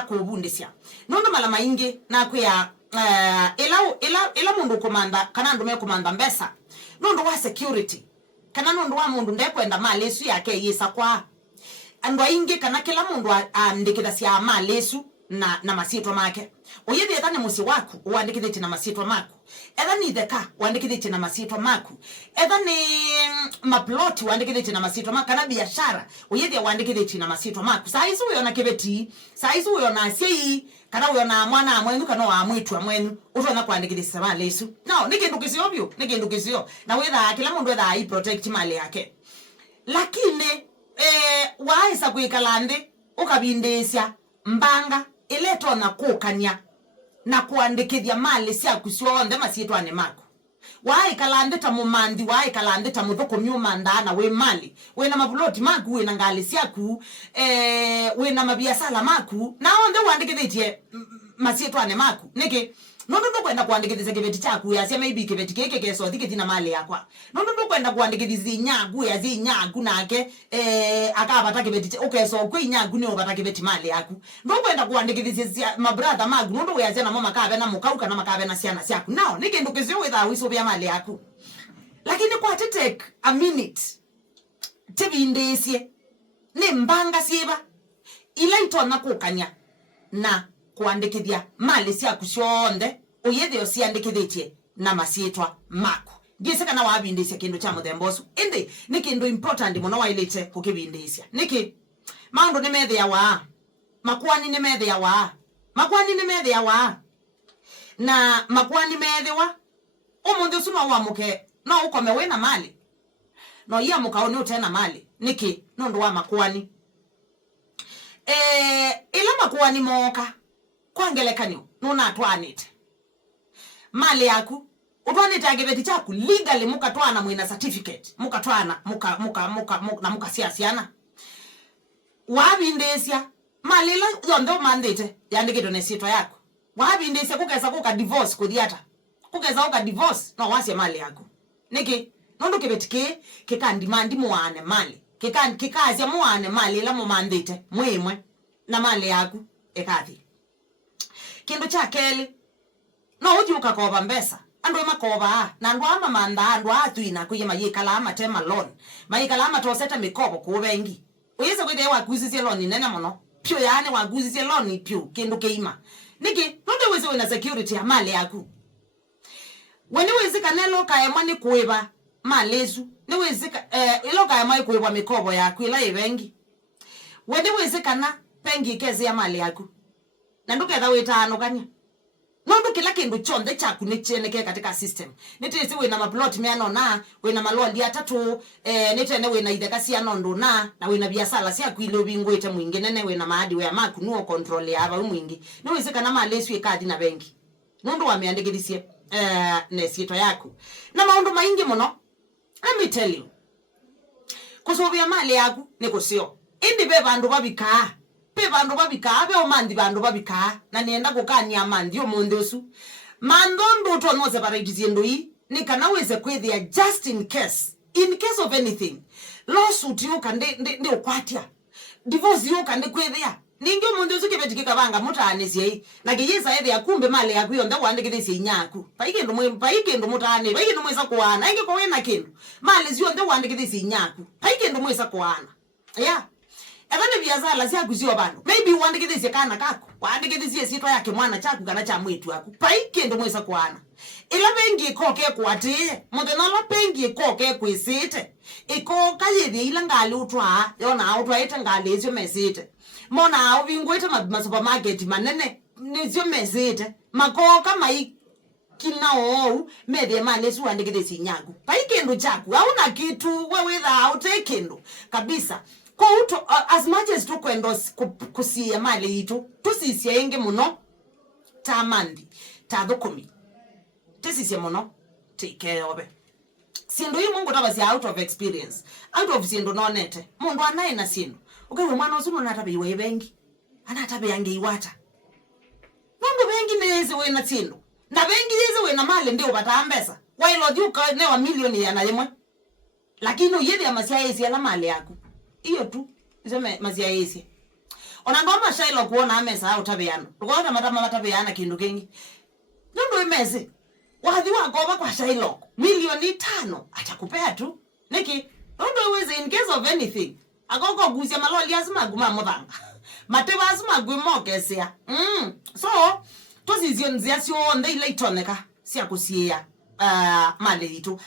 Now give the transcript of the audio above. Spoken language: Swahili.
kubundisya nondo mala maingi na kuya ela mundu komanda kana ndume komanda mbesa nondo wa security kana nondo wa mundu ndekwenda malesu yake yisa kwa andwa ingi kana kila mundu andikida sia malesu na masitwa make oyedi etane musi waku uandikide na masitwa maku etha ni theka uandikide na masitwa maku etha ni maplot uandikide na masitwa maku kana biashara oyedi uandikide na masitwa maku saizu uyo na kibeti saizu uyo na sei kana uyo na mwana amwenu kana wa mwitu amwenu utona kuandikide sa malesu no nikindukisio byo nikindukisio na wetha kila mundu etha I protect mali yake lakini waisa kuikalande ukabindesya mbanga ileto na kukanya na kuandikithia mali cia kusionde masitwane mako wai kalandeta mumandi wai kalandeta muthoko myuma ndana we mali we na mabuloti maku we na ngali ciaku we na mabiasala maku na onde wandikithie masitwane maku niki nondo kwenda kuandikithia kibeti chaku ya cia maybe kibeti keke keso thikiti na mali yakwa nondo kwenda kuandikithia nyagu ya zi nyagu nake akabata kibeti ukeso kwi nyagu ni obata kibeti mali yaku ndo kwenda kuandikithia mabrother magu nondo ya cia na mama kabe na mukauka na makabe na ciana ciaku nao nikindukizio witha wiso bya mali yaku lakini kwa take a minute tibindesie ni mbanga siba ila itona kukanya na kuandikithia mali ciaku cionde uyethe ociandikithĩtie na masitwa maku gise kana wabindisya kindu cha muthembosu indi ni kindu important muno wailite kukibindisya niki maundu ni methe ya wa makwani ni methe ya wa makwani ni methe ya wa na makwani methe wa umundu usu no wamuke no ukome wena mali no iya mukaoni utena mali niki nundu wa makwani ila makwani moka kwangelekanyo nuna atwanite mali yaku utwanite agebeti chaku legally mukatwana mwina certificate mukatwana muka siasiana wabindesya mali la yondo mandite yandikito ne sitwa yako wabindesya kukesa kuka divorce kudhiata kukesa kuka divorce no wasya mali yako niki nondo kibetike kikandimandi muane mali kikazya muane mali la mumandite mwimwe na mali yaku ekathi kindu cha keli no uji ukakoba mbesa andwe makoba na andwa mamanda andwa atuina kuyema yikala amatema loan mayikala amatoseta mikobo kubengi uyise kwete wakuzisye loan nene muno pyo yani wakuzisye loan pyo kindu keima niki nonde wese wena security ya mali yaku weni wese kanelo kayemani kuiba malezu ni wese ilo kayemani kuiba mikobo yaku ila ibengi weni wese kana pengi kezi ya mali yaku na nduketha witano kanya nondo kila kindu chonde chaku nicheneke katika system nitisi we na maplot miano na we na maloli atatu nitene we na ideka cia nondo na we na biasala cia kwile bingwete mwingi nene we na maadi we maku nuo control ya aba mwingi ni wese kana malesu ekadi na benki nondo wameandikithie ne sito yaku na maundu maingi muno let me tell you kusubia mali yaku nikusio indi be bandu babika pe bandu babika be omandi bandu babika na nienda kukania amandi omundu usu mandondo to no separate zindu yi nikana weze kwethia just in case of anything lawsuit yuka ndi ukwatia divorce yuka ndi kwethia ningi omundu usu kibetikika banga mutaanisie na kiyisa ethe akumbe mali yaku yonda wandikithisi nyaku paike ndo mutaani paike ndo mwesa kuana ingi ko wena kindu mali zio ndo wandikithisi nyaku paike ndo mwesa kuana yeah. Evane biazala cia kuzio bandu maybe uandikithie kana kako uandikithie sitwa yake mwana chaku kana cha mwitu wako paike ndo mwesa kuana ila bengi koke kwatie mutena la bengi koke kwisite iko kayithi ila ngali utwa yona utwa ita ngali ezio mesite mona ubingwete ma supermarket manene nezio mesite makoka mai kinao mede mali su andikithie nyagu paike ndo chaku hauna kitu wewe tha utekendo kabisa Kouto, as much as to kwendos kusiya mali itu tusisiya ingi muno tamandi tadhukumi tusisiya muno take obe sindu yi mungu tabasi out of experience out of sindu nonete mundu anaye na sindu ukewe mwana usuno natabe iwe bengi anatabe yange iwata mungu bengi nezi we na sindu na bengi yezi we na mali ndi ubata mbesa wailo juka newa milioni ya na yemwe lakini uyedi ya masia yezi ya la mali yaku iyo tu izome mazia yesi ona ngoma Shylock kuona amesa utabeana ukona matama matabeana kindu kingi ndio imeze wathi wako kwa Shylock milioni 5 atakupea tu niki ndio iweze in case of anything agoko guzia maloli azima guma muthanga mateba azima gumokesia so tozizio nzia sio ndei leitoneka sia kusia male itu